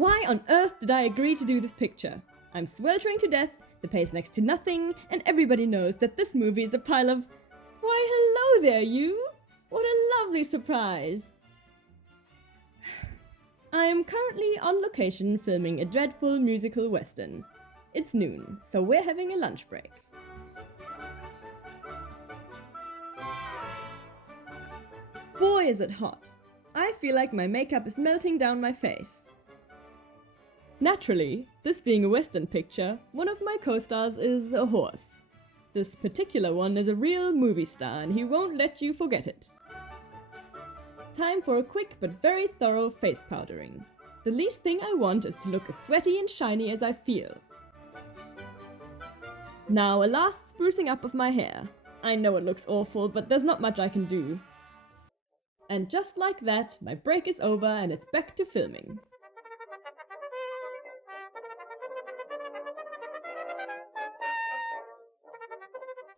Why on earth did I agree to do this picture? I'm sweltering to death, the pay's next to nothing, and everybody knows that this movie is a pile of... Why, hello there, you! What a lovely surprise! I am currently on location filming a dreadful musical western. It's noon, so we're having a lunch break. Boy, is it hot! I feel like my makeup is melting down my face. Naturally, this being a western picture, one of my co-stars is a horse. This particular one is a real movie star and he won't let you forget it. Time for a quick but very thorough face powdering. The least thing I want is to look as sweaty and shiny as I feel. Now a last sprucing up of my hair. I know it looks awful, but there's not much I can do. And just like that, my break is over and it's back to filming.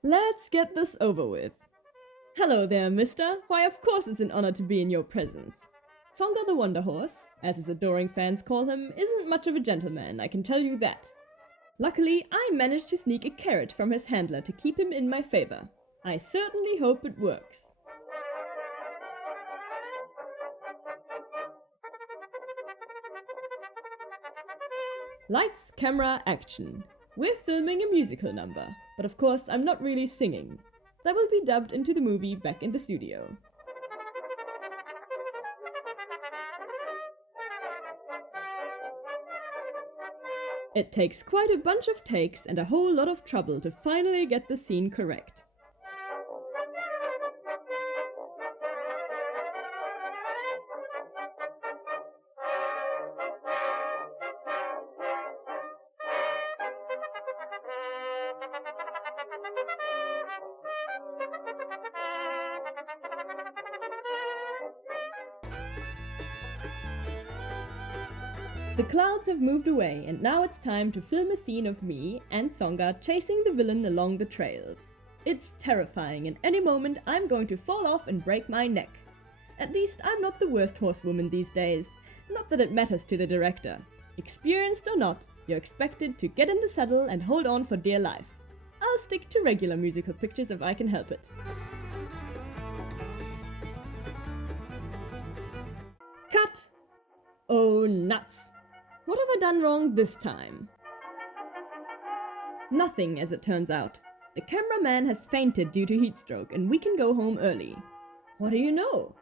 Let's get this over with. Hello there, mister. Why, of course it's an honor to be in your presence. Tsonga the Wonder Horse, as his adoring fans call him, isn't much of a gentleman, I can tell you that. Luckily, I managed to sneak a carrot from his handler to keep him in my favor. I certainly hope it works. Lights, camera, action. We're filming a musical number, but of course I'm not really singing. That will be dubbed into the movie back in the studio. It takes quite a bunch of takes and a whole lot of trouble to finally get the scene correct. The clouds have moved away and now it's time to film a scene of me and Tsonga chasing the villain along the trails. It's terrifying and any moment I'm going to fall off and break my neck. At least I'm not the worst horsewoman these days. Not that it matters to the director. Experienced or not, you're expected to get in the saddle and hold on for dear life. I'll stick to regular musical pictures if I can help it. Cut! Oh, nuts! What have I done wrong this time? Nothing, as it turns out. The cameraman has fainted due to heat stroke and we can go home early. What do you know?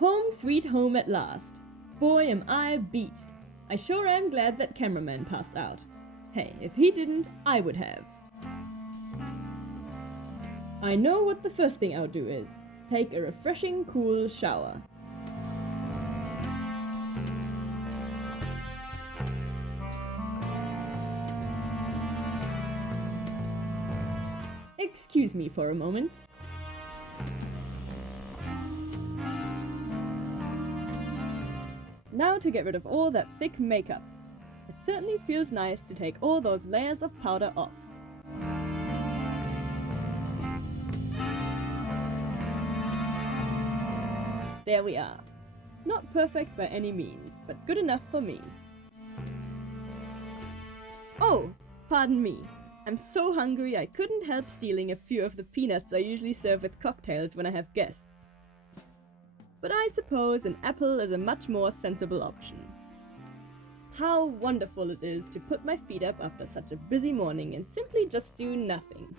Home sweet home at last. Boy, am I beat. I sure am glad that cameraman passed out. Hey, if he didn't, I would have. I know what the first thing I'll do is. Take a refreshing, cool shower. Excuse me for a moment. Now to get rid of all that thick makeup. It certainly feels nice to take all those layers of powder off. There we are. Not perfect by any means, but good enough for me. Oh, pardon me. I'm so hungry I couldn't help stealing a few of the peanuts I usually serve with cocktails when I have guests. But I suppose an apple is a much more sensible option. How wonderful it is to put my feet up after such a busy morning and simply just do nothing.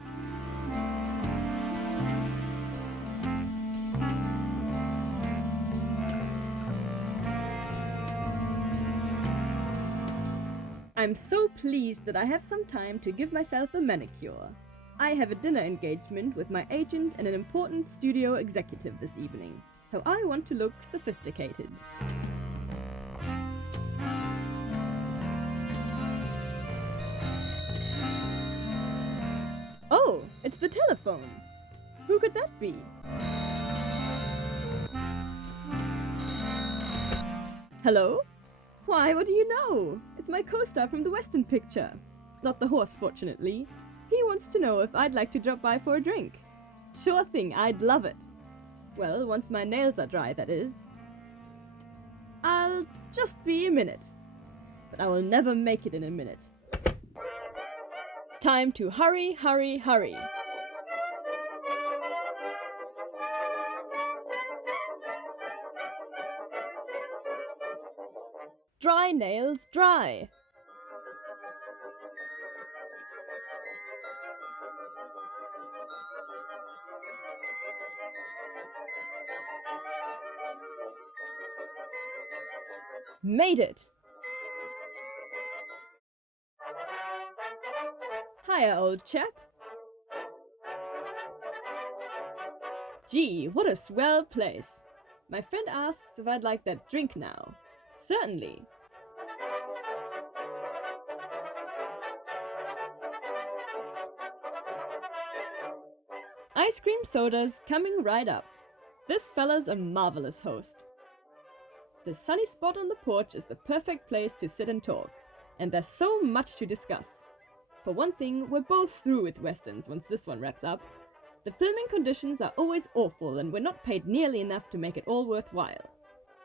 I'm so pleased that I have some time to give myself a manicure. I have a dinner engagement with my agent and an important studio executive this evening, so I want to look sophisticated. Oh, it's the telephone! Who could that be? Hello? Why, what do you know? It's my co-star from the Western picture. Not the horse, fortunately. He wants to know if I'd like to drop by for a drink. Sure thing, I'd love it. Well, once my nails are dry, that is. I'll just be a minute. But I will never make it in a minute. Time to hurry, hurry, hurry. Dry nails, dry. Made it! Hiya, old chap. Gee, what a swell place. My friend asks if I'd like that drink now. Certainly. Ice cream sodas coming right up. This fella's a marvelous host. The sunny spot on the porch is the perfect place to sit and talk, and there's so much to discuss. For one thing, we're both through with westerns once this one wraps up. The filming conditions are always awful, and we're not paid nearly enough to make it all worthwhile.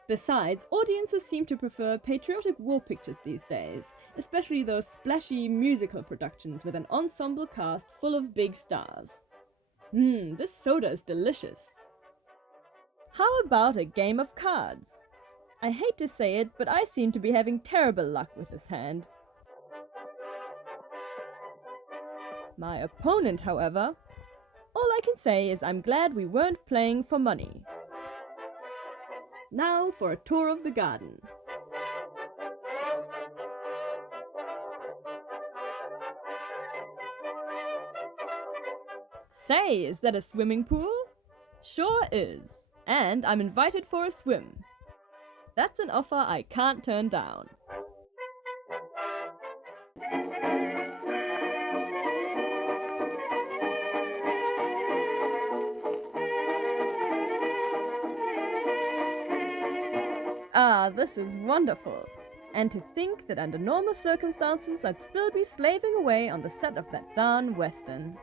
Besides, audiences seem to prefer patriotic war pictures these days, especially those splashy musical productions with an ensemble cast full of big stars. This soda is delicious. How about a game of cards? I hate to say it, but I seem to be having terrible luck with this hand. My opponent, however, all I can say is I'm glad we weren't playing for money. Now for a tour of the garden. Say, is that a swimming pool? Sure is. And I'm invited for a swim. That's an offer I can't turn down. Ah, this is wonderful. And to think that under normal circumstances I'd still be slaving away on the set of that darn western.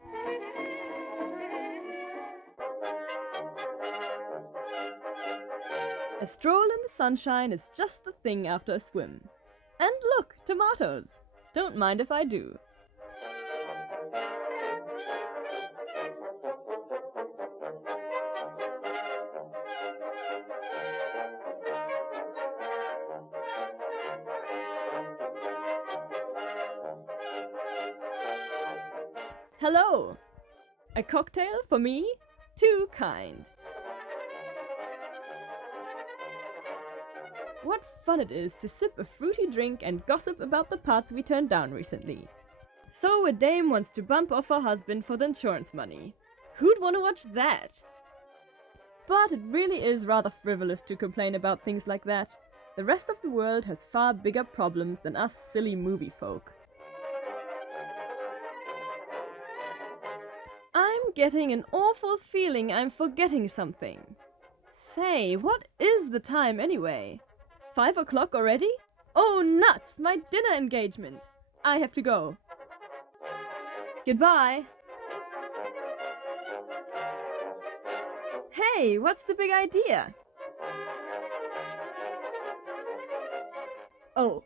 A stroll in the sunshine is just the thing after a swim. And look, tomatoes! Don't mind if I do. Hello! A cocktail for me? Too kind. What fun it is to sip a fruity drink and gossip about the parts we turned down recently. So a dame wants to bump off her husband for the insurance money. Who'd want to watch that? But it really is rather frivolous to complain about things like that. The rest of the world has far bigger problems than us silly movie folk. I'm getting an awful feeling I'm forgetting something. Say, what is the time anyway? 5 o'clock already? Oh nuts, my dinner engagement! I have to go. Goodbye. Hey, what's the big idea? Oh,